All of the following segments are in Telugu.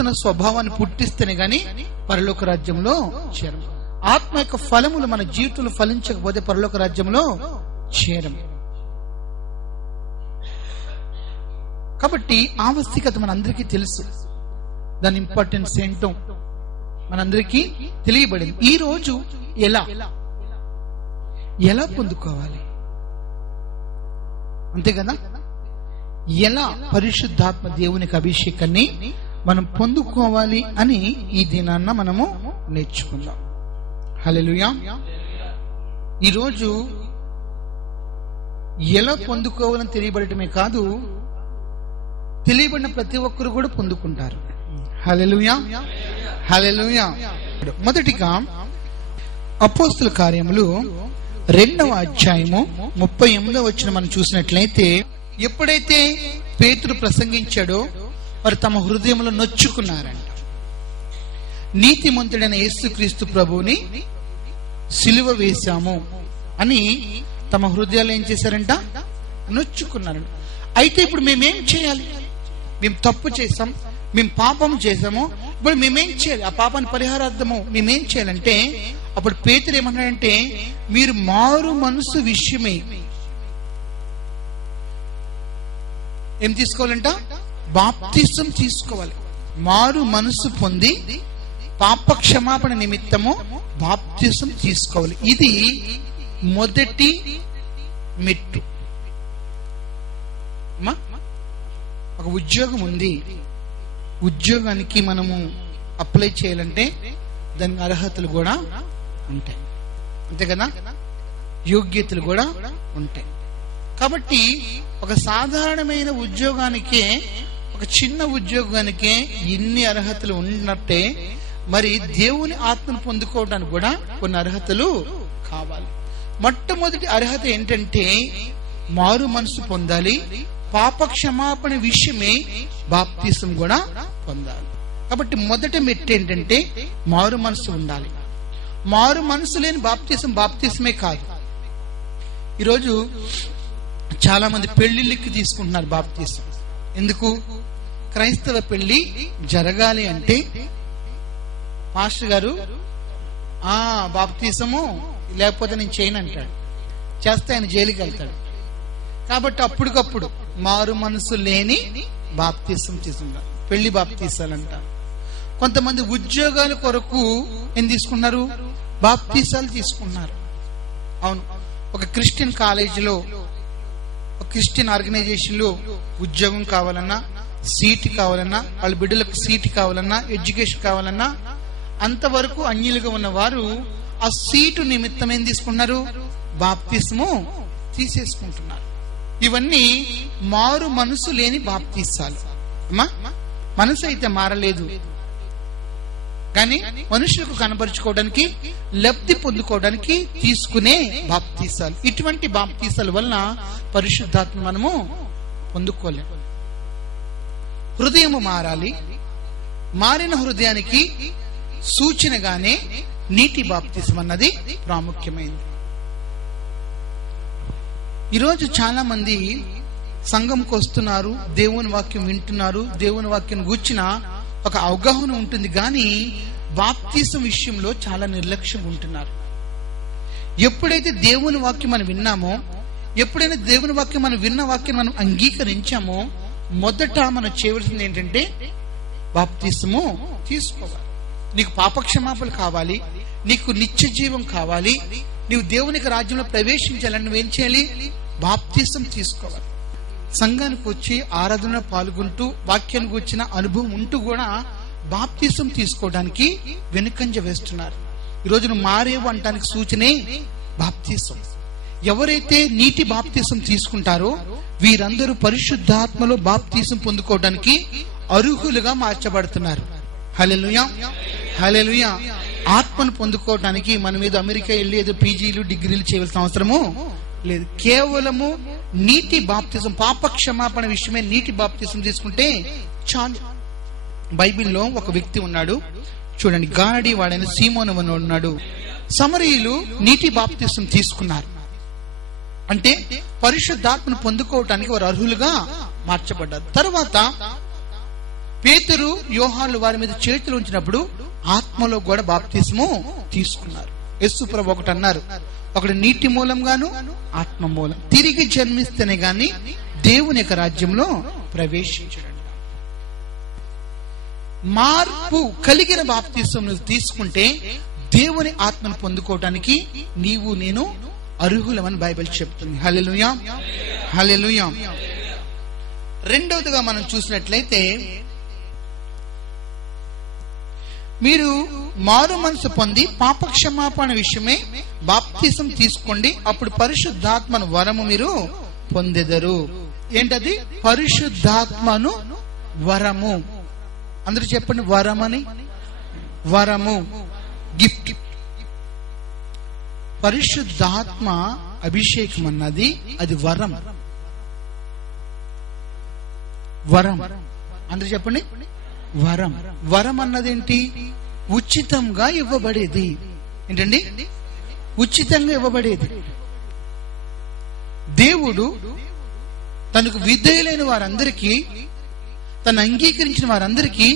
నూతన స్వభావాన్ని పుట్టిస్తేనే గాని పరలోక రాజ్యంలో చేరం. ఆత్మ యొక్క ఫలములు మన జీవితంలో ఫలించకపోతే పరలోక రాజ్యంలో చేరం. కాబట్టి ఆవశ్యకత మనందరికీ తెలుసు, దాని ఇంపార్టెన్స్ ఏంటో మనందరికీ తెలియబడింది. ఈ రోజు ఎలా పొందుకోవాలి, అంతే కదా? ఎలా పరిశుద్ధాత్మ దేవునికి అభిషేకాన్ని మనం పొందుకోవాలి అని ఈ దినాన్న మనము నేర్చుకుందాం. హల్లెలూయా. ఈరోజు ఎలా పొందుకోవాలని తెలియబడటమే కాదు, తెలియబడిన ప్రతి ఒక్కరు కూడా పొందుకుంటారు. హల్లెలూయా, హల్లెలూయా. మొదటిగా అపోస్తుల కార్యములు 2వ అధ్యాయము 38వ వచనం మనం చూసినట్లయితే, ఎప్పుడైతే పేతురు ప్రసంగించాడో వారు తమ హృదయంలో నొచ్చుకున్నారంట. నీతిమంతుడైన యేసుక్రీస్తు ప్రభువుని సిలువ వేశాము అని తమ హృదయాలు ఏం చేశారంట? నొచ్చుకున్నారంట. అయితే ఇప్పుడు మేమేం చేయాలి? మేము తప్పు చేసాం, మేము పాపం చేసాము, ఇప్పుడు మేమేం చేయాలి? ఆ పాపాన్ని పరిహారార్థము మేమేం చేయాలంటే, అప్పుడు పేతురు ఏమన్నాడంటే, మీరు మారు మనసు విషయమై ఏం తీసుకోవాలంట? బాప్తిసం తీసుకోవాలి. మారు మనసు పొంది పాప క్షమాపణ నిమిత్తము బాప్తిసం తీసుకోవాలి. ఇది మొదటి మెట్టు. ఒక ఉద్యోగం ఉంది, ఉద్యోగానికి మనము అప్లై చేయాలంటే దానికి అర్హతలు కూడా ఉంటాయి, అంతే కదా? యోగ్యతలు కూడా ఉంటాయి. కాబట్టి ఒక సాధారణమైన ఉద్యోగానికే, ఒక చిన్న ఉద్యోగానికే ఇన్ని అర్హతలు ఉన్నట్టే మరి దేవుని ఆత్మను పొందుకోవడానికి కూడా కొన్ని అర్హతలు కావాలి. మొట్టమొదటి అర్హత ఏంటంటే మారు మనసు పొందాలి, పాప క్షమాపణ విషయమే బాప్తిసం కూడా పొందాలి. కాబట్టి మొదటి మెట్టు ఏంటంటే మారు మనసు ఉండాలి. మారు మనసు లేని బాప్తిసమే కాదు. ఈరోజు చాలా మంది పెళ్లిళ్ళకి తీసుకుంటున్నారు బాప్తిసం. ఎందుకు? క్రైస్తవ పెళ్లి జరగాలి అంటే పాస్టర్ గారు బాప్తిసము లేకపోతే నేను చేయను అంటాడు, చేస్తే ఆయన జైలుకి వెళ్తాడు. కాబట్టి అప్పటికప్పుడు మారు మనసు లేని బాప్తిసం తీసుకుంటారు, పెళ్లి బాప్తిసాలు అంటారు. కొంతమంది ఉద్యోగాల కొరకు ఏం తీసుకున్నారు? బాప్తిసాలు తీసుకున్నారు. అవును, ఒక క్రిస్టియన్ కాలేజీలో, ఒక క్రిస్టియన్ ఆర్గనైజేషన్ లో ఉద్యోగం కావాలన్నా, సీట్ కావాలన్నా, వాళ్ళ బిడ్డలకు సీట్ కావాలన్నా, ఎడ్యుకేషన్ కావాలన్నా, అంతవరకు అన్యులుగా ఉన్న వారు ఆ సీటు నిమిత్తం ఏం తీసుకున్నారు? బాప్తిసము తీసేసుకుంటున్నారు. ఇవన్నీ మారు మనసు లేని బాప్తిసాలు. మనసు అయితే మారలేదు, కానీ మనుషులకు కనపరుచుకోవడానికి, లబ్ధి పొందుకోవడానికి తీసుకునే బాప్తిసాలు. ఇటువంటి బాప్తిసాల వలన పరిశుద్ధాత్మ మనము పొందుకోలేము. హృదయము మారాలి. మారిన హృదయానికి సూచనగానే నీటి బాప్తిసం అన్నది ప్రాముఖ్యమైనది. ఈరోజు చాలా మంది సంఘంకు వస్తున్నారు, దేవుని వాక్యం వింటున్నారు, దేవుని వాక్యం గూర్చిన ఒక అవగాహన ఉంటుంది, కానీ బాప్తిసం విషయంలో చాలా నిర్లక్ష్యం ఉంటున్నారు. ఎప్పుడైతే దేవుని వాక్యం మనం విన్నామో, ఎప్పుడైనా దేవుని వాక్యం మనం విన్న వాక్యం మనం అంగీకరించామో, మొదట మనం చేయవలసింది ఏంటంటే బాప్తిసము తీసుకోవాలి. నీకు పాపక్షమాపణలు కావాలి, నీకు నిత్య జీవం కావాలి, నీవు దేవునికి రాజ్యంలో ప్రవేశించాలని నువ్వేం చేయాలి? బాప్తిసం తీసుకోవాలి. సంఘానికి వచ్చి ఆరాధన పాల్గొంటూ వాక్యానికి వచ్చిన అనుభవం ఉంటూ కూడా బాప్తిసం తీసుకోవడానికి వెనుకంజ వేస్తున్నారు. ఈరోజు నువ్వు మారేవు అంటానికి సూచనే బాప్తిసం. ఎవరైతే నీటి బాప్తిసం తీసుకుంటారో వీరందరూ పరిశుద్ధాత్మలో బాప్తిసం పొందుకోవడానికి అర్హులుగా మార్చబడుతున్నారు. హల్లెలూయా, హల్లెలూయా. ఆత్మను పొందుకోవడానికి మనం ఏదో అమెరికా వెళ్ళి ఏదో పీజీలు డిగ్రీలు చేయవలసిన అవసరము లేదు. కేవలము నీటి బాప్తిసం, పాప క్షమాపణ విషయమే నీటి బాప్తిసం తీసుకుంటే చాలు. బైబిల్లో ఒక వ్యక్తి ఉన్నాడు చూడండి, గాడి వాడైన సీమోను ఉన్నాడు. సమరీయులు నీటి బాప్తిసం తీసుకున్నారు అంటే పరిశుద్ధాత్మను పొందుకోవటానికి వారు అర్హులుగా మార్చబడ్డారు. తర్వాత పేతురు యోహాను వారి మీద చేతులు ఉంచినప్పుడు ఆత్మలో కూడా బాప్తిస్ము తీసుకున్నారు. యేసు ప్రభు ఒకటి అన్నారు, ఒకటి నీటి మూలంగాను ఆత్మ మూలం. తిరిగి జన్మిస్తేనే గాని దేవుని యొక్క రాజ్యంలో ప్రవేశించడం. మార్పు కలిగిన బాప్తిస్మం నువ్వు తీసుకుంటే దేవుని ఆత్మను పొందుకోవటానికి నీవు నేను అర్హులమని బైబిల్ చెప్తుంది. హల్లెలూయా, హల్లెలూయా. రెండవదిగా మనం చూసినట్లయితే, మీరు మారు మనసు పొంది పాపక్షమాపణ విషయమే బాప్తిసం తీసుకోండి, అప్పుడు పరిశుద్ధాత్మను వరము మీరు పొందెదరు. ఏంటది? పరిశుద్ధాత్మను వరము. అందరూ చెప్పండి, వరమని. వరము, గిఫ్ట్. పరిశుద్ధాత్మ అభిషేకం అన్నది అది వరం. వరం, అందరూ చెప్పండి, వరం. వరం అన్నదేంటి? ఉచితంగా ఇవ్వబడేది. ఏంటండి? ఉచితంగా ఇవ్వబడేది. దేవుడు తనకు విధేయులైన వారందరికీ, తను అంగీకరించిన వారందరికీ,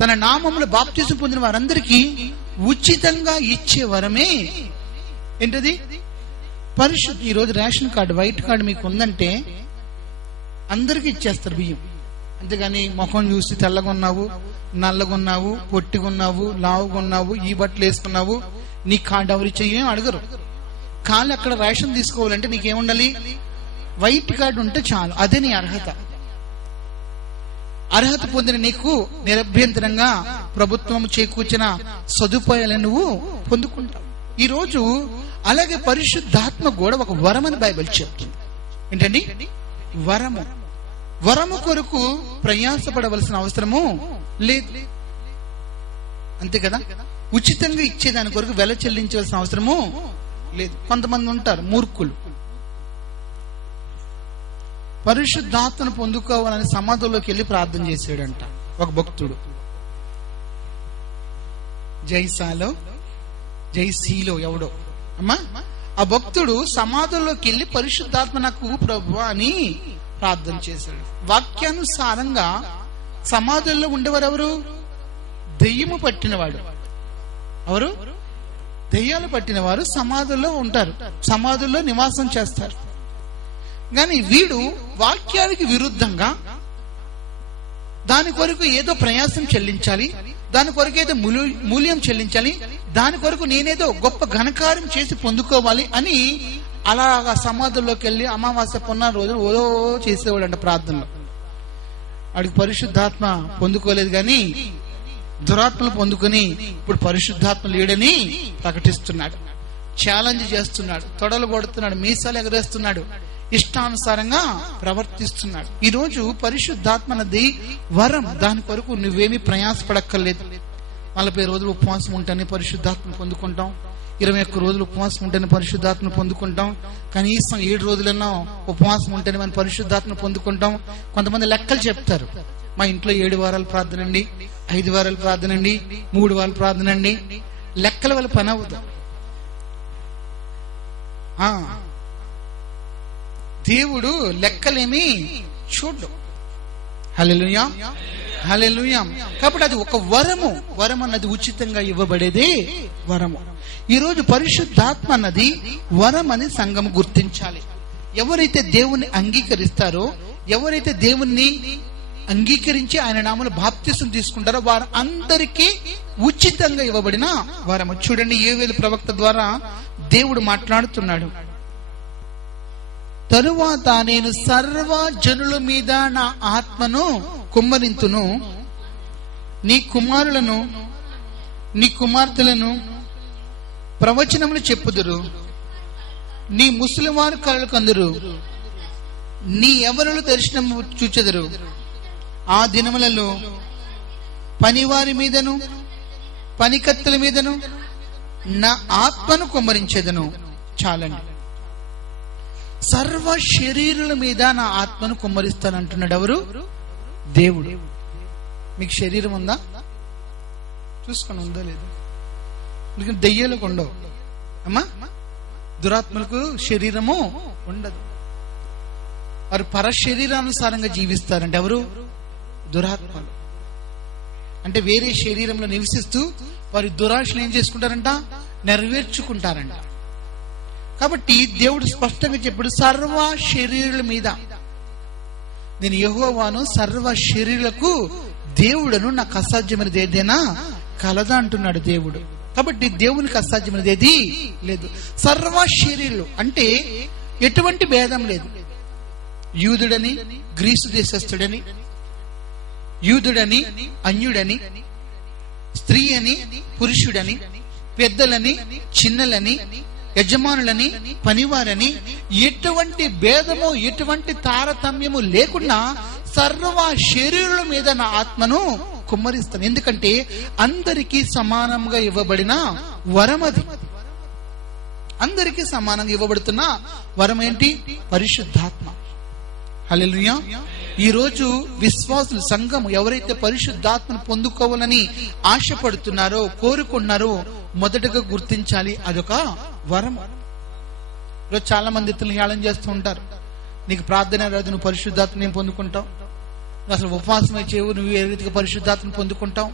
తన నామములో బాప్తిసం పొందిన వారందరికీ ఉచితంగా ఇచ్చే వరమే ఏంటది? పరిశుద్ధ. ఈరోజు రేషన్ కార్డు, వైట్ కార్డు మీకు ఉందంటే అందరికి ఇచ్చేస్తారు బియ్యం. అంతేగాని ముఖం చూసి తెల్లగొన్నావు, నల్లగొన్నావు, పొట్టిగొన్నావు, లావుగొన్నావు, ఈ బట్టలు వేసుకున్నావు, నీ కార్డు ఎవరు ఇచ్చేయం అడగరు. కానీ అక్కడ రేషన్ తీసుకోవాలంటే నీకేముండాలి? వైట్ కార్డు ఉంటే చాలు, అదే నీ అర్హత. అర్హత పొందిన నీకు నిరభ్యంతరంగా ప్రభుత్వం చేకూర్చిన సదుపాయాలను నువ్వు పొందుకుంటావు. ఈ రోజు అలాగే పరిశుద్ధాత్మ కూడా ఒక వరమని బైబిల్ చెప్తుంది. ఏంటండి? వరము. వరము కొరకు ప్రయాసపడవలసిన అవసరము లేదు. అంతే కదా? ఉచితంగా ఇచ్చేదాని కొరకు వెల చెల్లించవలసిన అవసరము లేదు. కొంతమంది ఉంటారు మూర్ఖులు, పరిశుద్ధాత్మను పొందుకోవాలని సమాధిలోకి వెళ్ళి ప్రార్థన చేశాడంట ఒక భక్తుడు. జైసీలో ఎవడో అమ్మా, ఆ భక్తుడు సమాధుల్లోకి వెళ్ళి పరిశుద్ధాత్మ నాకు ప్రభు అని ప్రార్థన చేశాడు. వాక్యానుసారంగా సమాధుల్లో ఉండేవారు ఎవరు? దెయ్యము పట్టినవాడు. ఎవరు? దెయ్యాలు పట్టిన వారు సమాధుల్లో ఉంటారు, సమాధుల్లో నివాసం చేస్తారు. కానీ వీడు వాక్యానికి విరుద్ధంగా దాని కొరకు ఏదో ప్రయాసం చెల్లించాలి, దాని కొరకు ఏదో మూల్యం చెల్లించాలి, దాని కొరకు నేనేదో గొప్ప ఘనకార్యం చేసి పొందుకోవాలి అని అలాగా సమాధుల్లోకి వెళ్ళి అమావాస్య పొన్న రోజులు ఓదో చేసేవాడు అంట ప్రార్థనలో. వాడికి పరిశుద్ధాత్మ పొందుకోలేదు, కానీ దురాత్మలు పొందుకొని ఇప్పుడు పరిశుద్ధాత్మ లేడని ప్రకటిస్తున్నాడు, ఛాలెంజ్ చేస్తున్నాడు, తొడలు పడుతున్నాడు, మీసాలు ఎగరేస్తున్నాడు, ఇష్టానుసారంగా ప్రవర్తిస్తున్నాడు. ఈ రోజు పరిశుద్ధాత్మ అన్నది వరం. దాని కొరకు నువ్వేమీ ప్రయాసపడక్కర్లేదు. 40 రోజులు ఉపవాసం ఉంటేనే పరిశుద్ధాత్మ పొందుకుంటాం, 21 రోజులు ఉపవాసం ఉంటేనే పరిశుద్ధాత్మ పొందుకుంటాం, కనీసం 7 రోజులన్నా ఉపవాసం ఉంటేనే మనం పరిశుద్ధాత్మ పొందుకుంటాం. కొంతమంది లెక్కలు చెప్తారు, మా ఇంట్లో 7 వారాలు ప్రార్థన అండి, 5 వారాలు ప్రార్థన అండి, 3 వారాలు ప్రార్థన అండి. లెక్కల వల్ల పని అవుతాం. దేవుడు లెక్కలేమి చూడు. హల్లెలూయా, హల్లెలూయా. కాబట్టి అది ఒక వరము. వరం అన్నది ఉచితంగా ఇవ్వబడేదే వరము. ఈరోజు పరిశుద్ధాత్మ అన్నది వరం అని సంఘం గుర్తించాలి. ఎవరైతే దేవుణ్ణి అంగీకరిస్తారో, ఎవరైతే దేవుణ్ణి అంగీకరించి ఆయన నామములో బాప్తిసం తీసుకుంటారో వారు అందరికీ ఉచితంగా ఇవ్వబడిన వరము. చూడండి, యోవేలు ప్రవక్త ద్వారా దేవుడు మాట్లాడుతున్నాడు. తరువాత నేను సర్వ జనుల మీద నా ఆత్మను కుమ్మరింతును, నీ కుమారులను నీ కుమార్తెలను ప్రవచనములు చెప్పుదురు, నీ ముసలివారు కలలు కందురు, నీ ఎవరులు దర్శనము చూచెదరు. ఆ దినములలో పనివారి మీదను పనికత్తెల మీదను నా ఆత్మను కుమ్మరించెదను. చాలండి. సర్వ శరీరుల మీద నా ఆత్మను కుమ్మరిస్తానంటున్నాడు. ఎవరు? దేవుడు. మీకు శరీరం ఉందా? చూసుకొని ఉందా లేదా? ఎందుకంటే దెయ్యాలకు ఉండవు అమ్మా, దురాత్మలకు శరీరము ఉండదు. వారు పరశరీరానుసారంగా జీవిస్తారంటే ఎవరు? దురాత్మలు. అంటే వేరే శరీరంలో నివసిస్తూ వారి దురాశలు ఏం చేసుకుంటారంట, నెరవేర్చుకుంటారంట. కాబట్టి దేవుడు స్పష్టంగా చెప్పాడు, సర్వ శరీరుల మీద నేను యెహోవాను, సర్వ శరీరులకు దేవుడను, నాకు అసాధ్యమైనది ఏదైనా కలదా అంటున్నాడు దేవుడు. కాబట్టి దేవునికి అసాధ్యమైనది ఏది లేదు. సర్వ శరీరులు అంటే ఎటువంటి భేదం లేదు. యూదుడని, గ్రీసు దేశస్థుడని, యూదుడని, అన్యుడని, స్త్రీ అని, పురుషుడని, పెద్దలని, చిన్నలని, యజమానులని, పనివారని, ఎటువంటి భేదము, ఎటువంటి తారతమ్యము లేకుండా సర్వ శరీరుల మీద నా ఆత్మను కుమ్మరిస్తాను. ఎందుకంటే అందరికీ సమానంగా ఇవ్వబడిన వరం అది. అందరికీ సమానంగా ఇవ్వబడుతున్న వరం ఏంటి? పరిశుద్ధాత్మ. హల్లెలూయా. ఈ రోజు విశ్వాసులు, సంఘం ఎవరైతే పరిశుద్ధాత్మను పొందుకోవాలని ఆశపడుతున్నారో, కోరుకున్నారో, మొదటగా గుర్తించాలి అదొక వరం. ఈరోజు చాలా మంది ఇతరులు హేళన చేస్తూ ఉంటారు. నీకు ప్రార్థన రాదు, నువ్వు పరిశుద్ధాత్మని ఏం పొందుకుంటావు? నువ్వు అసలు ఉపవాసమే చేయవు, నువ్వు ఏ రీతిగా పరిశుద్ధాత్మను పొందుకుంటావు?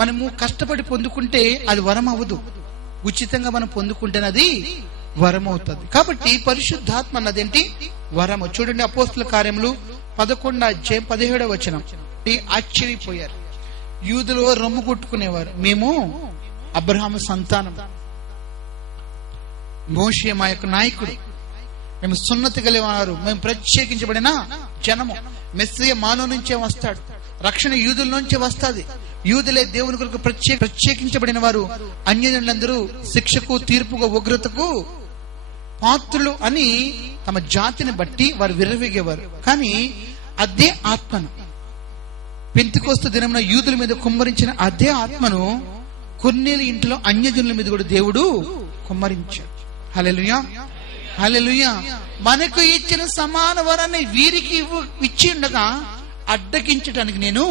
మనము కష్టపడి పొందుకుంటే అది వరం అవ్వదు. ఉచితంగా మనం పొందుకుంటేనే అది వరం అవుతుంది. కాబట్టి పరిశుద్ధాత్మ అన్నదేంటి? వరము. చూడండి, అపోస్తుల కార్యములు 11వ అధ్యాయం 17వ వచనం. ఆశ్చర్యపోయారు. యూదులు రొమ్ము కొట్టుకునేవారు, మేము అబ్రహాము సంతానం, మోషే మా యొక్క నాయకుడు, మేము సున్నతి కలిగినవారు, మేము ప్రత్యేకించబడిన జనము, మెస్సియా మానవ నుంచే వస్తాడు, రక్షణ యూదుల నుంచే వస్తుంది, యూదులే దేవుని కొరకు ప్రత్యేకించబడిన వారు, అన్యజనులందరూ శిక్షకు, తీర్పుకు, ఉగ్రతకు పాత్రులు అని తమ జాతిని బట్టి వారు విర్రవీగేవారు. కానీ అదే ఆత్మను పెంతెకొస్తు దినమున యూదుల మీద కుమ్మరించిన అదే ఆత్మను కొర్నేలి ఇంట్లో అన్యజనుల మీద కూడా దేవుడు కుమ్మరించాడు. హల్లెలూయా, హల్లెలూయా. మనకు ఇచ్చిన సమాన వరాన్ని వీరికి ఇచ్చి ఉండగా అడ్డగించడానికి నేను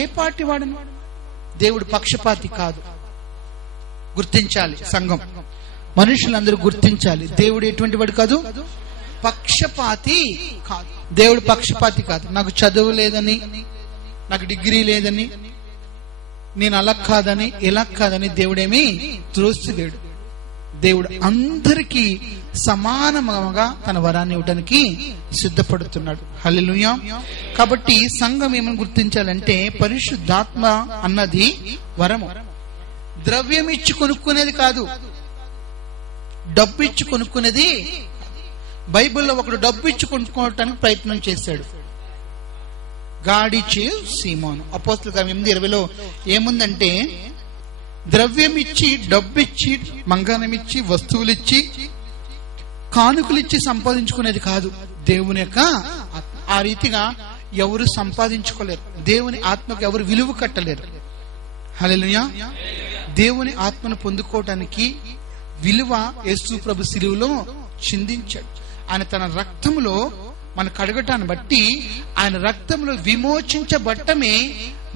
ఏ పార్టీ వాడను? దేవుడు పక్షపాతి కాదు. గుర్తించాలి సంఘం, మనుషులందరూ గుర్తించాలి. దేవుడు ఎటువంటి వాడు కాదు, పక్షపాతి కాదు. దేవుడు పక్షపాతి కాదు. నాకు చదువు లేదని, నాకు డిగ్రీ లేదని, నేను అలా కాదని, ఇలా కాదని దేవుడేమి త్రోసిలేడు. దేవుడు అందరికీ సమానంగా తన వరాన్ని ఇవ్వడానికి సిద్ధపడుతున్నాడు. హల్లెలూయా. కాబట్టి సంఘం ఏమని గుర్తించాలంటే, పరిశుద్ధాత్మ అన్నది వరము. ద్రవ్యం ఇచ్చి కొనుక్కునేది కాదు, డబ్బు ఇచ్చి కొనుక్కునేది. బైబిల్లో ఒకడు డబ్బు ఇచ్చి కొనుక్కోవటానికి ప్రయత్నం చేశాడు, గాడిచే సీమోను. అపోస్తలుల కార్యం 8:20లో ఏముందంటే, ద్రవ్యం ఇచ్చి, డబ్బిచ్చి, మంగానమిచ్చి, వస్తువులిచ్చి, కానుకలిచ్చి సంపాదించుకునేది కాదు దేవుని యొక్క ఆత్మ. ఆ రీతిగా ఎవరు సంపాదించుకోలేరు. దేవుని ఆత్మకు ఎవరు విలువ కట్టలేరు. హల్లెలూయా. దేవుని ఆత్మను పొందుకోవటానికి విలువ యేసు ప్రభు శిలువలో చిందించాడు. ఆయన తన రక్తములో మన కడగటాన్ని బట్టి, ఆయన రక్తంలో విమోచించబట్టమే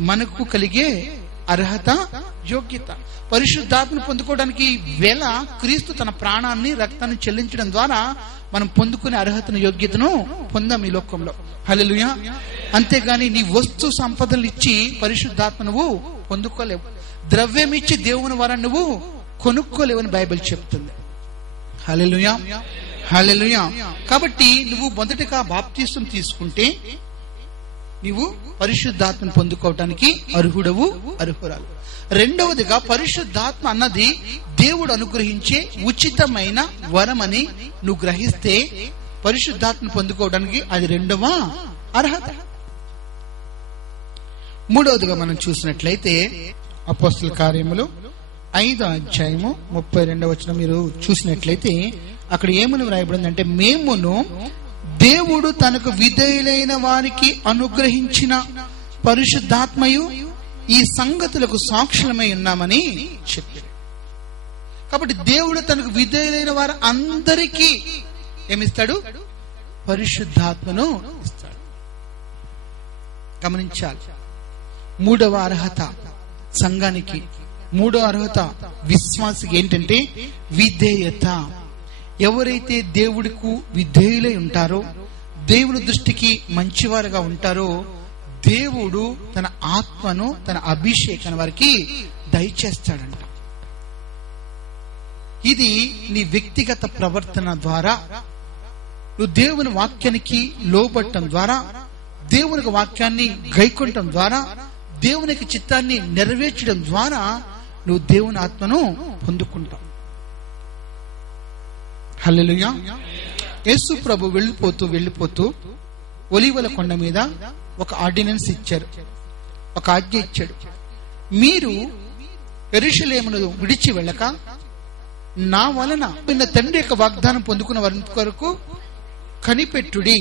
మనకు కలిగే అర్హత, యోగ్యత. పరిశుద్ధాత్మను పొందుకోవడానికి వేళ క్రీస్తు తన ప్రాణాన్ని, రక్తాన్ని చెల్లించడం ద్వారా మనం పొందుకునే అర్హతను, యోగ్యతను పొందాం ఈ లోకంలో. హల్లెలూయా. అంతేగాని నీ వస్తు సంపదలు ఇచ్చి పరిశుద్ధాత్మ నువ్వు పొందుకోలేవు. ద్రవ్యం ఇచ్చి దేవుని వరాన్ని నువ్వు కొనుక్కోలేవని బైబిల్ చెప్తుంది. హల్లెలూయా, హల్లెలూయా. కాబట్టి నువ్వు మొదటగా బాప్తిసం తీసుకుంటే నీవు పరిశుద్ధాత్మను పొందుకోవటానికి అర్హుడవు, అర్హురాలు. రెండవదిగా, పరిశుద్ధాత్మ అన్నది దేవుడు అనుగ్రహించే ఉచితమైన వరమని నువ్వు గ్రహిస్తే పరిశుద్ధాత్మను పొందుకోవడానికి అది రెండవ అర్హత. మూడవదిగా మనం చూసినట్లయితే అపోస్తలుల కార్యములు 5వ అధ్యాయము 32వ వచనం మీరు చూసినట్లయితే అక్కడ ఏమని వ్రాయబడిందంటే, మేమును దేవుడు తనకు విధేయులైన వారికి అనుగ్రహించిన పరిశుద్ధాత్మయు ఈ సంగతులకు సాక్షులమై ఉన్నామని చెప్పాడు. కాబట్టి దేవుడు తనకు విధేయులైన వారు అందరికీ ఏమిస్తాడు? పరిశుద్ధాత్మను ఇస్తాడు. గమనించాలి. మూడవ అర్హత సంఘానికి, మూడవ అర్హత విశ్వాసికి ఏంటంటే విధేయత. ఎవరైతే దేవుడికి విధేయులై ఉంటారో, దేవుని దృష్టికి మంచివారుగా ఉంటారో, దేవుడు తన ఆత్మను, తన అభిషేకాన్ని వారికి దయచేస్తాడంట. ఇది నీ వ్యక్తిగత ప్రవర్తన ద్వారా, నువ్వు దేవుని వాక్యానికి లోబడటం ద్వారా, దేవునికి వాక్యాన్ని గైకొనటం ద్వారా, దేవునికి చిత్తాన్ని నెరవేర్చడం ద్వారా నువ్వు దేవుని ఆత్మను పొందుకుంటావు. హల్లెలూయా. యేసు ప్రభు వెళ్ళిపోతూ ఒలీవల కొండ మీద ఒక ఆర్డినెన్స్ ఇచ్చారు, ఒక ఆజ్ఞ ఇచ్చాడు. మీరు యెరూషలేమును విడిచి వెళ్ళక నా వలన నిన్న తండ్రి యొక్క వాగ్దానం పొందుకున్న వారి కొరకు కనిపెట్టుడి.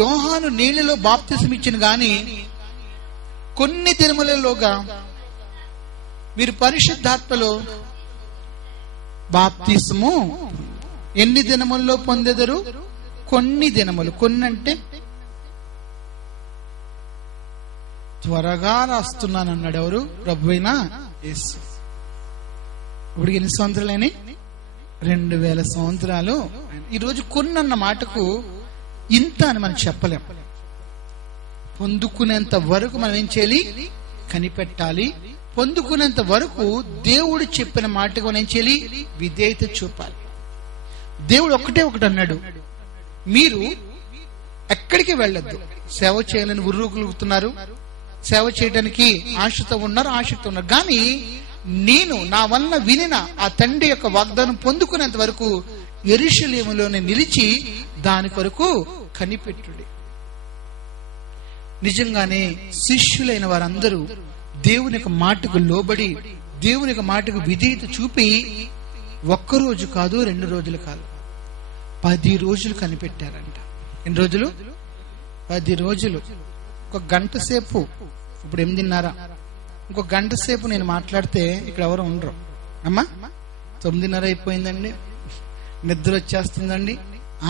యోహాను నీళ్లలో బాప్తిసం ఇచ్చిన గాని కొన్ని దినములలోగా మీరు పరిశుద్ధాత్మలో బాప్తిసము ఎన్ని దినముల్లో పొందెదరు? కొన్ని దినములు. కొన్ని అంటే త్వరగా రాస్తున్నాను అన్నాడు ఎవరు? ప్రభువైన యేసు. ఇప్పుడు ఎన్ని సంవత్సరాలని? 2000 సంవత్సరాలు. ఈరోజు కొన్ని అన్న మాటకు ఇంత అని మనం చెప్పలేం. పొందుకునేంత వరకు మనం ఏం చేయాలి? కనిపెట్టాలి. పొందుకునేంత వరకు దేవుడు చెప్పిన మాటకు మనం ఏం చేయాలి? విధేయత చూపాలి. దేవుడు ఒకటే ఒకటి అన్నాడు, మీరు ఎక్కడికి వెళ్ళొద్దు. సేవ చేయాలని ఉర్రుకులుగుతున్నారు, సేవ చేయడానికి ఆశతో ఉన్నారు. కానీ నేను నా వలన వినిన ఆ తండ్రి యొక్క వాగ్దానం పొందుకునేంత వరకు యెరూషలేములోనే నిలిచి దాని కొరకు కనిపెట్టుడి. నిజంగానే శిష్యులైన వారందరూ దేవుని యొక్క మాటకు లోబడి, దేవుని యొక్క మాటకు విధేయత చూపి ఒక్కరోజు కాదు, 2 రోజులు కాదు, 10 రోజులు కనిపెట్టారంట. ఎన్ని రోజులు? 10 రోజులు. ఒక గంట సేపు, ఇప్పుడు 8:30, ఇంకొక గంట సేపు నేను మాట్లాడితే ఇక్కడ ఎవరు ఉండరు. అమ్మా 9:30 అయిపోయిందండి, నిద్ర వచ్చేస్తుందండి,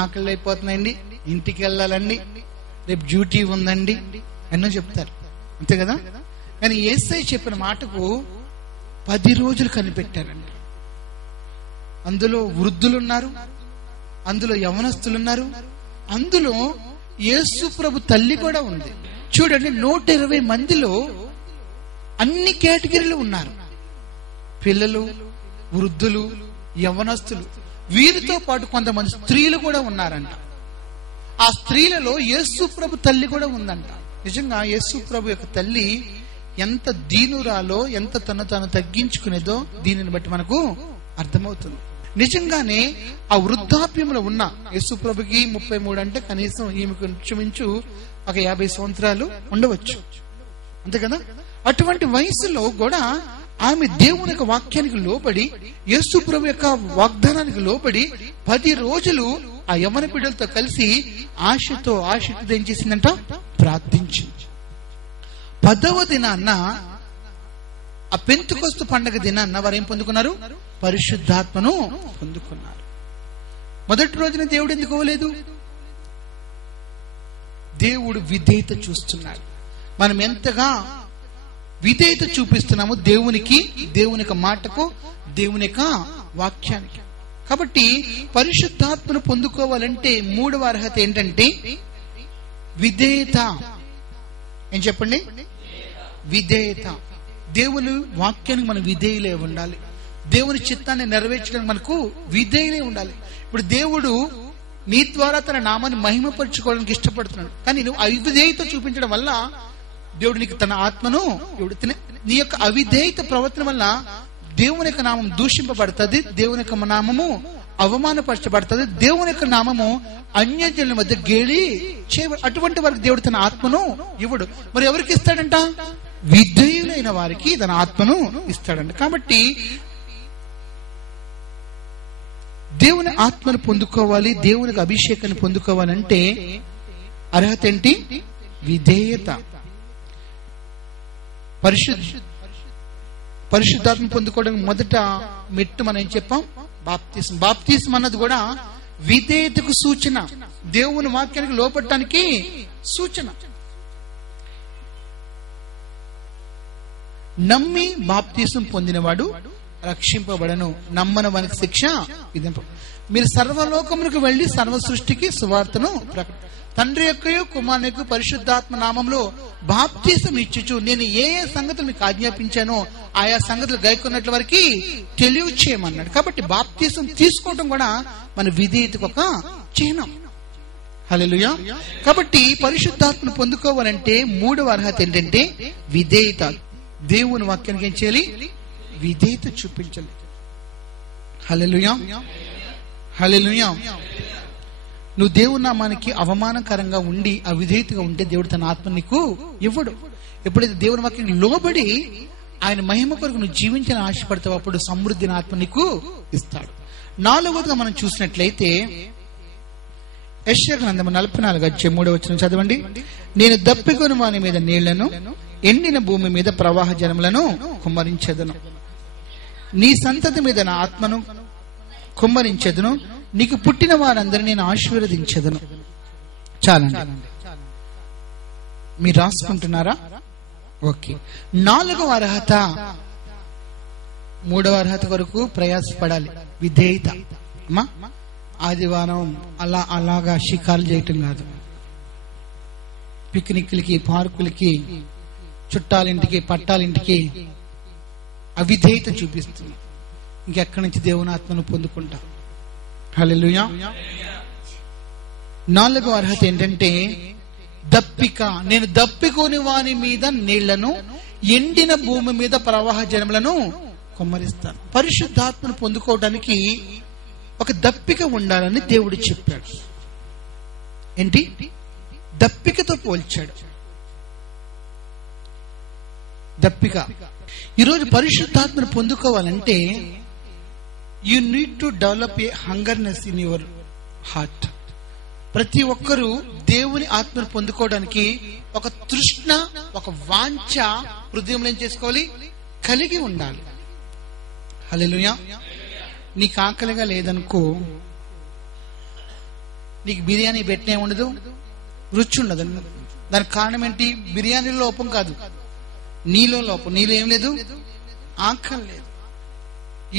ఆకలి అయిపోతుందండి, ఇంటికి వెళ్ళాలండి, రేపు డ్యూటీ ఉందండి ఎన్నో చెప్తారు, అంతే కదా. కానీ యేసయ్య చెప్పిన మాటకు 10 రోజులు కనిపెట్టారండి. అందులో వృద్ధులున్నారు, అందులో యవనస్తులున్నారు, అందులో యేసు ప్రభు తల్లి కూడా ఉంది. చూడండి, 120 మందిలో అన్ని కేటగిరీలు ఉన్నారు. పిల్లలు, వృద్ధులు, యవనస్తులు, వీరితో పాటు కొంతమంది స్త్రీలు కూడా ఉన్నారంట. ఆ స్త్రీలలో యేసు ప్రభు తల్లి కూడా ఉందంట. నిజంగా యేసు ప్రభు యొక్క తల్లి ఎంత దీనురాలో, ఎంత తను తగ్గించుకునేదో దీనిని బట్టి మనకు అర్థమవుతుంది. నిజంగానే ఆ వృద్ధాప్యంలో ఉన్న యేసు ప్రభుకి 33 అంటే కనీసం ఈమెకు ఇంచుమించు ఒక 50 సంవత్సరాలు ఉండవచ్చు, అంతే కదా. అటువంటి వయసులో కూడా ఆమె దేవుని యొక్క వాక్యానికి లోబడి, యేసు ప్రభు యొక్క వాగ్దానానికి లోబడి 10 రోజులు ఆ యవన బిడ్డలతో కలిసి ఆశతో ఏం చేసిందంట? ప్రార్థించింది. 10వ దినాన్న, ఆ పెంతెకొస్తు పండగ దినాన్న వారు ఏం పొందుకున్నారు? పరిశుద్ధాత్మను పొందుకున్నారు. మొదటి రోజున దేవుడు ఎందుకు ఇవ్వలేదు? దేవుడు విధేయత చూస్తున్నాడు. మనం ఎంతగా విధేయత చూపిస్తున్నాము దేవునికి, దేవుని యొక్క మాటకు, దేవుని యొక్క వాక్యానికి. కాబట్టి పరిశుద్ధాత్మను పొందుకోవాలంటే 3వ అర్హత ఏంటంటే విధేయత. ఏం చెప్పండి? విధేయత. దేవుని వాక్యానికి మనం విధేయులే ఉండాలి. దేవుని చిత్తాన్ని నెరవేర్చడానికి మనకు విధేయులే ఉండాలి. ఇప్పుడు దేవుడు నీ ద్వారా తన నామాన్ని మహిమపరచుకోవడానికి ఇష్టపడుతున్నాడు. కానీ నువ్వు అవిధేయత చూపించడం వల్ల దేవుడు నీకు తన ఆత్మను, నీ యొక్క అవిధేయత ప్రవర్తన వల్ల దేవుని యొక్క నామం దూషింపబడుతుంది, దేవుని యొక్క నామము అవమానపరచబడుతుంది, దేవుని యొక్క నామము అన్యజనుల మధ్య గేలి చేయబడి, అటువంటి వారికి దేవుడు తన ఆత్మను ఇవ్వడు. మరి ఎవరికి ఇస్తాడంట? విధేయులైన వారికి తన ఆత్మను ఇస్తాడంట. కాబట్టి దేవుని ఆత్మను పొందుకోవాలి, దేవునికి అభిషేకాన్ని పొందుకోవాలంటే అర్హత ఏంటి? విధేయత. పరిశుద్ధాత్మ పొందుకోవడానికి మొదట మెట్టు మనం ఏం చెప్పాం? బాప్తిసం. బాప్తిసం అన్నది కూడా విధేయతకు సూచన, దేవుని వాక్యానికి లోపడటానికి సూచన. నమ్మి బాప్తిసం పొందినవాడు రక్షింపబడను, నమ్మని వానికి శిక్ష విధింప. మీరు సర్వలోకములకు వెళ్లి సర్వ సృష్టికి సువార్తను తండ్రి యొక్కయు కుమారుని యొక్క పరిశుద్ధాత్మ నామంలో బాప్తిసం ఇచ్చుచు నేను ఏ ఏ సంగతులు మీకు ఆజ్ఞాపించానో ఆయా సంగతులు గైకొన్నట్ల వరకు తెలియచేయమన్నాడు. కాబట్టి బాప్తిసం తీసుకోవడం కూడా మన విధేయతకు ఒక చిహ్నం. హల్లెలూయా. కాబట్టి పరిశుద్ధాత్మను పొందుకోవాలంటే మూడవ అర్హత ఏంటంటే విధేయత. దేవుని వాక్యానికి ఏం చేయాలి? విధేయత చూపించాలి. హల్లెలూయా, హల్లెలూయా. నువ్వు దేవుని నామానికి అవమానకరంగా ఉండి అవిధేయతగా ఉంటే దేవుడు తన ఆత్మ నీకు ఇవ్వడు. ఎప్పుడైతే దేవుని వాక్యం లోబడి ఆయన మహిమ కొరకు నువ్వు జీవించాలని ఆశపడతావు అప్పుడు సమృద్ధిని ఆత్మ నీకు ఇస్తాడు. నాలుగవదిగా మనం చూసినట్లయితే యెషయా గ్రంథము 44:3 చదవండి. నేను దప్పికొని వాని మీద నీళ్లను, ఎండిన భూమి మీద ప్రవాహ జలములను కుమ్మరించెదను. నీ సంతతి మీద నా ఆత్మను కుమ్మరించెదను. నీకు పుట్టిన వారందరినీ నేను ఆశీర్వదించెదను. చాలండి. మీరు రాసుకుంటున్నారా? ఓకే. నాలుగవ అర్హత, మూడవ అర్హత కొరకు ప్రయాసపడాలి. విధేయత. అమ్మా, ఆదివారం అలాగా షికారులు చేయటం కాదు. పిక్నిక్లకి, పార్కులకి, చుట్టాలింటికి, పట్టాలింటికి అవిధేయత చూపిస్తుంది. ఇంకెక్కడి నుంచి దేవుని ఆత్మను పొందుకుంటా. హల్లెలూయా. నాలుగవ అర్హత ఏంటంటే దప్పిక. నేను దప్పికొని వాని మీద నీళ్లను, ఎండిన భూమి మీద ప్రవాహ జలములను కుమ్మరిస్తాను. పరిశుద్ధాత్మను పొందుకోవడానికి ఒక దప్పిక ఉండాలని దేవుడు చెప్పాడు. ఏంటి? దప్పికతో పోల్చాడు. దప్పిక. ఈరోజు పరిశుద్ధాత్మను పొందుకోవాలంటే you need to develop a hungerness in your heart. ప్రతి ఒక్కరూ దేవుని ఆత్మను పొందుకోవడానికి ఒక తృష్ణ, ఒక వాంఛ హృదయంలో ఏం చేసుకోవాలి? కలిగి ఉండాలి. హల్లెలూయా. నీకు ఆకలిగా లేదనుకో, నీకు బిర్యానీ పెట్టినే ఉండదు, రుచి ఉండదు. దానికి కారణం ఏంటి? బిర్యానీలో లోపం కాదు, నీలో లోపం. నీలో ఏం లేదు? ఆకలి లేదు.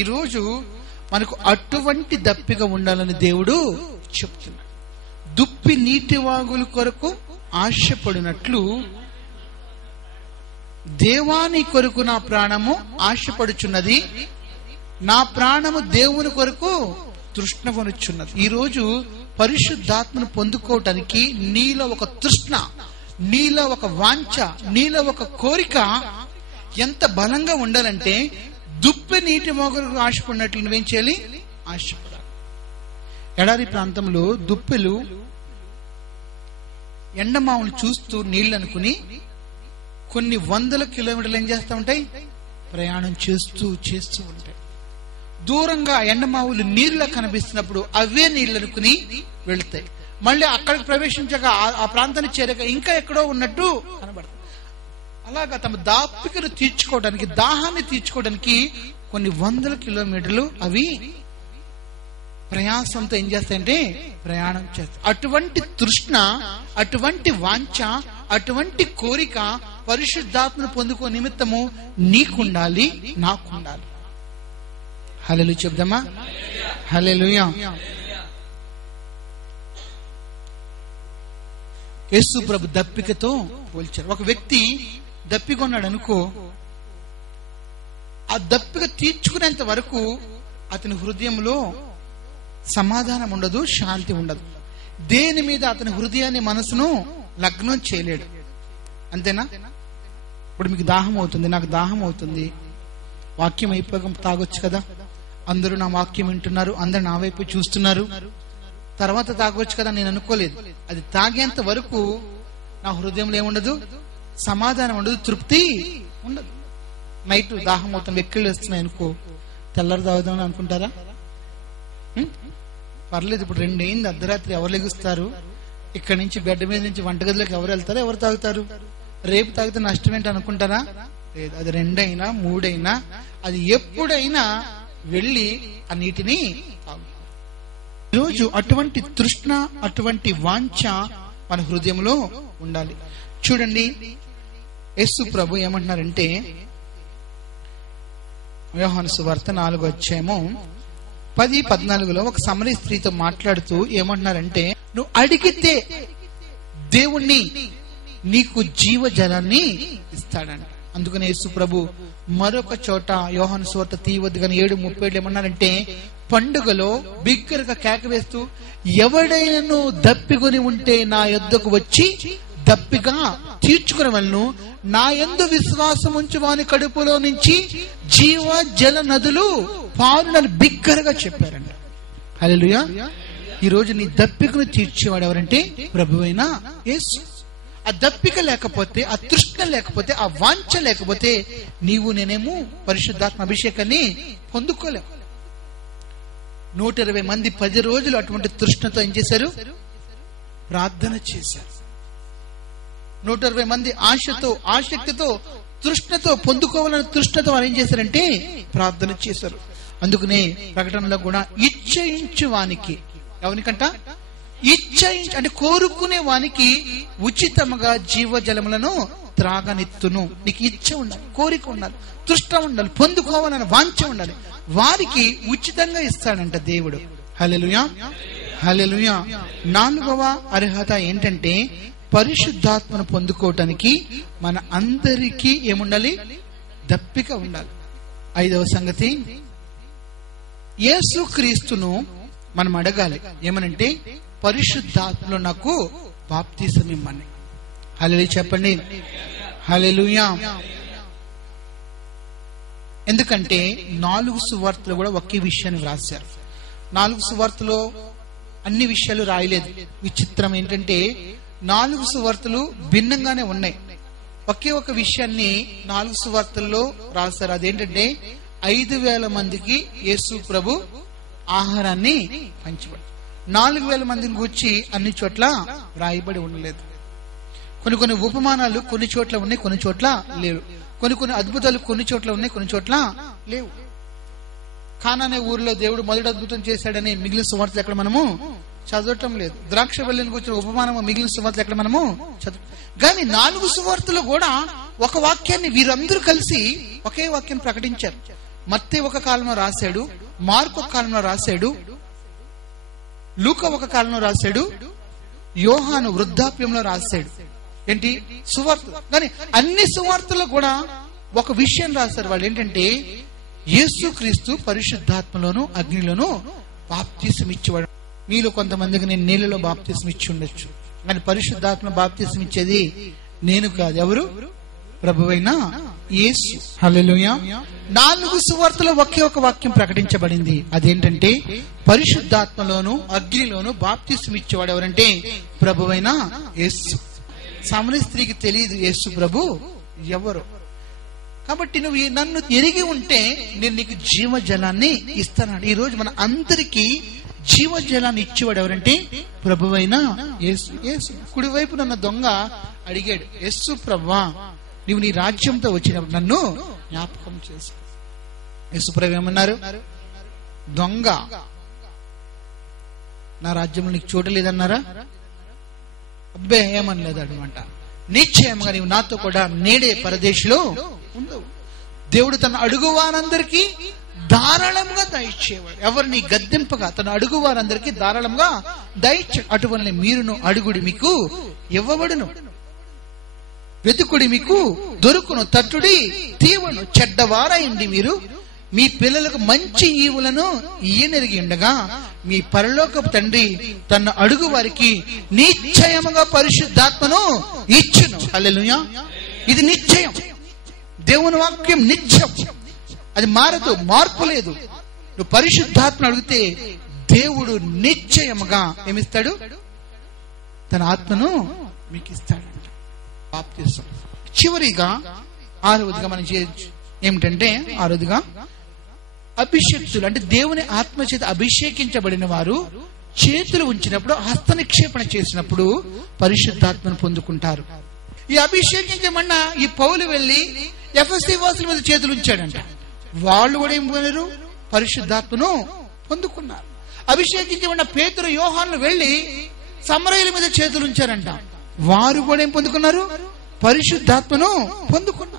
ఈరోజు మనకు అటువంటి దప్పిక ఉండాలని దేవుడు చెప్తున్నాడు. దుప్పి నీటి వాగుల కొరకు ఆశపడినట్లు దేవాని కొరకు నా ప్రాణము ఆశపడుచున్నది, నా ప్రాణము దేవుని కొరకు తృష్ణ కొనుచున్నది. ఈరోజు పరిశుద్ధాత్మను పొందుకోవటానికి నీలో ఒక తృష్ణ, నీలో ఒక వాంఛ, నీలో ఒక కోరిక ఎంత బలంగా ఉండాలంటే దుప్పి నీటి మొగలకు ఆశపడినట్లు నువ్వేం చేయాలి? ఆశపడాలి. ఎడారి ప్రాంతంలో దుప్పెలు ఎండమావును చూస్తూ నీళ్ళు అనుకుని కొన్ని వందల కిలోమీటర్లు ఏం చేస్తూ ఉంటాయి? ప్రయాణం చేస్తూ ఉంటాయి. దూరంగా ఎండమావులు నీళ్ళ కనిపిస్తున్నప్పుడు అవే నీళ్ళు అనుకుని వెళ్తాయి. మళ్ళీ అక్కడికి ప్రవేశించాక ఆ ప్రాంతాన్ని చేరాక ఇంకా ఎక్కడో ఉన్నట్టు కనబడతాయి. అలాగా తమ దాపికను తీర్చుకోవడానికి, దాహాన్ని తీర్చుకోవడానికి కొన్ని వందల కిలోమీటర్లు అవి ప్రయాసంతో ఏం చేస్తాయంటే ప్రయాణం చేస్తాయి. అటువంటి తృష్ణ, అటువంటి వాంఛ, అటువంటి కోరిక పరిశుద్ధాత్మను పొందుకో నిమిత్తము నీకుండాలి, నాకుండాలి. హల్లెలూయా చెప్దామా? హల్లెలూయా. యేసు ప్రభు దప్పికతో పోల్చారు. ఒక వ్యక్తి దప్పికొన్నాడు అనుకో, ఆ దప్పిక తీర్చుకునేంత వరకు అతని హృదయంలో సమాధానం ఉండదు, శాంతి ఉండదు. దేని మీద అతని హృదయాన్ని, మనసును లగ్నం చేయలేడు. అంతేనా? ఇప్పుడు మీకు దాహం అవుతుంది, నాకు దాహం అవుతుంది, వాక్యం అయిపోయాక తాగొచ్చు కదా, అందరూ నా వాక్యం వింటున్నారు, అందరు నా వైపు చూస్తున్నారు, తర్వాత తాగొచ్చు కదా నేను అనుకోలేదు. అది తాగేంత వరకు నా హృదయంలో ఏముండదు? సమాధానం ఉండదు, తృప్తి ఉండదు. నైట్ దాహం అవుతుంది, వెక్కిళ్ళు వస్తున్నాయి అనుకో, తెల్లరు తాగుదామని అనుకుంటారా? పర్లేదు, ఇప్పుడు 2 అయింది, అర్ధరాత్రి ఎవరు లెగుస్తారు? ఇక్కడి నుంచి బెడ్ మీద నుంచి వంటగదిలోకి ఎవరు వెళ్తారు? ఎవరు తాగుతారు? రేపు తాగితే నష్టం ఏంటి అనుకుంటారా? లేదు. అది 2 అయినా 3 అయినా అది ఎప్పుడైనా వెళ్ళి ఆ నీటిని తాగు. ఈరోజు అటువంటి తృష్ణ, అటువంటి వాంఛ మన హృదయంలో ఉండాలి. చూడండి, యేసు ప్రభు ఏమంటున్నారంటే యోహాను సువార్త 4వ అధ్యాయము 10-14 ఒక సమరీ స్త్రీతో మాట్లాడుతూ ఏమంటున్నారంటే, నువ్వు అడిగితే దేవుణ్ణి నీకు జీవజలాన్ని ఇస్తాడంట. అందుకని యేసు ప్రభు మరొక చోట యోహాను సువార్త తీయవద్దు 7:37 ఏమన్నారంటే, పండుగలో బిగ్గరగా కేక వేస్తూ, ఎవడైనను దప్పికొని ఉంటే నా యొద్దకు వచ్చి దప్పిగా తీర్చుకునే వాళ్ళను, నా యందు విశ్వాసం ఉంచు వాని కడుపులో నుంచి జీవ జల నదులు పారునని బిగ్గరగా చెప్పారంట. హల్లెలూయా. ఈ రోజు నీ దప్పికను తీర్చేవాడు ఎవరంటే ప్రభువైన యేసు. ఆ దప్పిక లేకపోతే, ఆ తృష్ణ లేకపోతే, ఆ వాంఛ లేకపోతే నీవు నేనేమో పరిశుద్ధాత్మ అభిషేకాన్ని పొందుకోలేము. 120 మంది 10 రోజులు అటువంటి తృష్ణతో ఏం చేశారు? ప్రార్థన చేశారు. 120 మంది ఆశతో, ఆసక్తితో, తృష్ణతో, పొందుకోవాలని తృష్ణతో వారు ఏం చేశారంటే ప్రార్థన చేశారు. అందుకనే ప్రకటనలో కూడా ఇచ్చయించు వానికి, ఎవరికంట? ఇచ్చయించు అంటే కోరుకునే వానికి ఉచితముగా జీవజలములను త్రాగనిత్తును. నీకు ఇచ్చ ఉండాలి, కోరిక ఉండాలి, తృష్ణ ఉండాలి, పొందుకోవాలని వాంఛ ఉండాలి, వారికి ఉచితంగా ఇస్తాడంట దేవుడు. హల్లెలూయా, హల్లెలూయా. 4వ అర్హత ఏంటంటే పరిశుద్ధాత్మను పొందుకోవటానికి మన అందరికీ ఏముండాలి? దప్పిక ఉండాలి. 5వ సంగతి, యేసు క్రీస్తును మనం అడగాలి. ఏమనంటే, పరిశుద్ధాత్మలో నాకు బాప్తిసం ఇమ్మని. హల్లెలూయా చెప్పండి. హల్లెలూయా. ఎందుకంటే 4 సువార్తలు కూడా ఒకే విషయాన్ని వ్రాశారు. 4 సువార్తలో అన్ని విషయాలు రాయలేదు. విచిత్రం ఏంటంటే 4 సువార్తలు భిన్నంగానే ఉన్నాయి. ఒకే ఒక విషయాన్ని 4 సువార్తల్లో రాశారు. అదేంటంటే 5,000 మందికి యేసు ప్రభు ఆహారాన్ని పంచిబడి. 4,000 మందిని గూర్చి అన్ని చోట్ల రాయబడి ఉండలేదు. కొన్ని ఉపమానాలు కొన్ని చోట్ల ఉన్నాయి, కొన్ని చోట్ల లేవు. కొన్ని అద్భుతాలు కొన్ని చోట్ల ఉన్నాయి, కొన్ని చోట్ల లేవు. కానానే ఊరిలో దేవుడు మొదటి అద్భుతం చేశాడని మిగిలిన సువార్తలు ఎక్కడ మనము చదవటం లేదు. ద్రాక్ష వల్లిని కూర్చున్న ఉపమానము మిగిలిన సువార్తలు ఎక్కడ మనము చదువు. కానీ 4 సువార్తలు కూడా ఒక వాక్యాన్ని వీరందరూ కలిసి ఒకే వాక్యం ప్రకటించారు. మత్తయి ఒక కాలంలో రాశాడు, మార్కు ఒక కాలంలో రాశాడు, లూకా ఒక కాలంలో రాశాడు, యోహాను వృద్ధాప్యంలో రాశాడు. ఏంటి? సువార్త. కానీ అన్ని సువార్తల్లో కూడా ఒక విషయం రాశారు. వాళ్ళు ఏంటంటే యేసుక్రీస్తు పరిశుద్ధాత్మలోను అగ్నిలోను బాప్తిసం ఇచ్చేవాడు. మీలో కొంతమందికి నేను నీళ్ళలో బాప్తిసం ఇచ్చి ఉండొచ్చు, కానీ పరిశుద్ధాత్మ బాప్తిసం ఇచ్చేది నేను కాదు. ఎవరు? ప్రభువైన యేసు. హల్లెలూయా. 4 సువార్తలో ఒకే ఒక వాక్యం ప్రకటించబడింది. అదేంటంటే పరిశుద్ధాత్మలోను అగ్నిలోను బాప్తిసం ఇచ్చేవాడు ఎవరంటే ప్రభువైన యేసు. సమరీ స్త్రీకి తెలియదు యేసు ప్రభు ఎవరు. కాబట్టి నువ్వు నన్ను ఎరిగి ఉంటే నేను నీకు జీవజలాన్ని ఇస్తాను. ఈ రోజు మన అందరికీ జీవజలాన్ని ఇచ్చేవాడు ఎవరంటే ప్రభువైన యేసు. యేసు కుడివైపు నన్న దొంగ అడిగాడు, యేసు ప్రభువా, నీవు నీ రాజ్యంతో వచ్చినప్పుడు నన్ను జ్ఞాపకం చేసు. యేసు ప్రభు ఏమన్నారు? దొంగ, నా రాజ్యంలో నీకు చోటు లేదన్నారా? అబ్బే ఏమనలేదు అనమాట. నిశ్చయంగా నీవు నాతో కూడా నేడే పరదేశంలో ఉండవు. దేవుడు తన అడుగు వారందరికీ ధారాళంగా దయచేవాడు. ఎవరిని గద్దెంపగా తన అడుగు వారందరికీ ధారాళంగా దయచేవాడు. అటువంటి మీరును అడుగుడి మీకు ఇవ్వబడును, వెతుకుడి మీకు దొరుకును, తట్టుడి తీవను. చెడ్డవారైంది మీరు మీ పిల్లలకు మంచి ఈవులను ఈయనెరిగి ఉండగా మీ పరలోకపు తండ్రి తన అడుగు వారికి నిశ్చయముగా పరిశుద్ధాత్మను ఇచ్చును. హల్లెలూయా. ఇది నిశ్చయం. దేవుని వాక్యం నిత్యం, అది మారదు, మార్పు లేదు. నువ్వు పరిశుద్ధాత్మను అడిగితే దేవుడు నిశ్చయముగా ఏమిస్తాడు? తన ఆత్మను మీకు ఇస్తాడంట. బాప్తిసం. చివరిగా 6వదిగా మనం చేయొచ్చు ఏమిటంటే, 6వదిగా అభిషేక్తులు అంటే దేవుని ఆత్మ చేత అభిషేకించబడిన వారు చేతులు ఉంచినప్పుడు, హస్త నిక్షేపణ చేసినప్పుడు పరిశుద్ధాత్మను పొందుకుంటారు. ఈ అభిషేకించమన్న ఈ పౌలు వెళ్లి ఎఫెసీ వాసుల మీద చేతులు ఉంచాడంట. వాళ్ళు కూడా ఏం పొందారు? పరిశుద్ధాత్మను పొందుకున్నారు. అభిషేకించమన్న పేతురు యోహాను వెళ్లి సమరయుల మీద చేతులు ఉంచారంట. వారు కూడా ఏం పొందుకున్నారు? పరిశుద్ధాత్మను పొందుకున్నారు.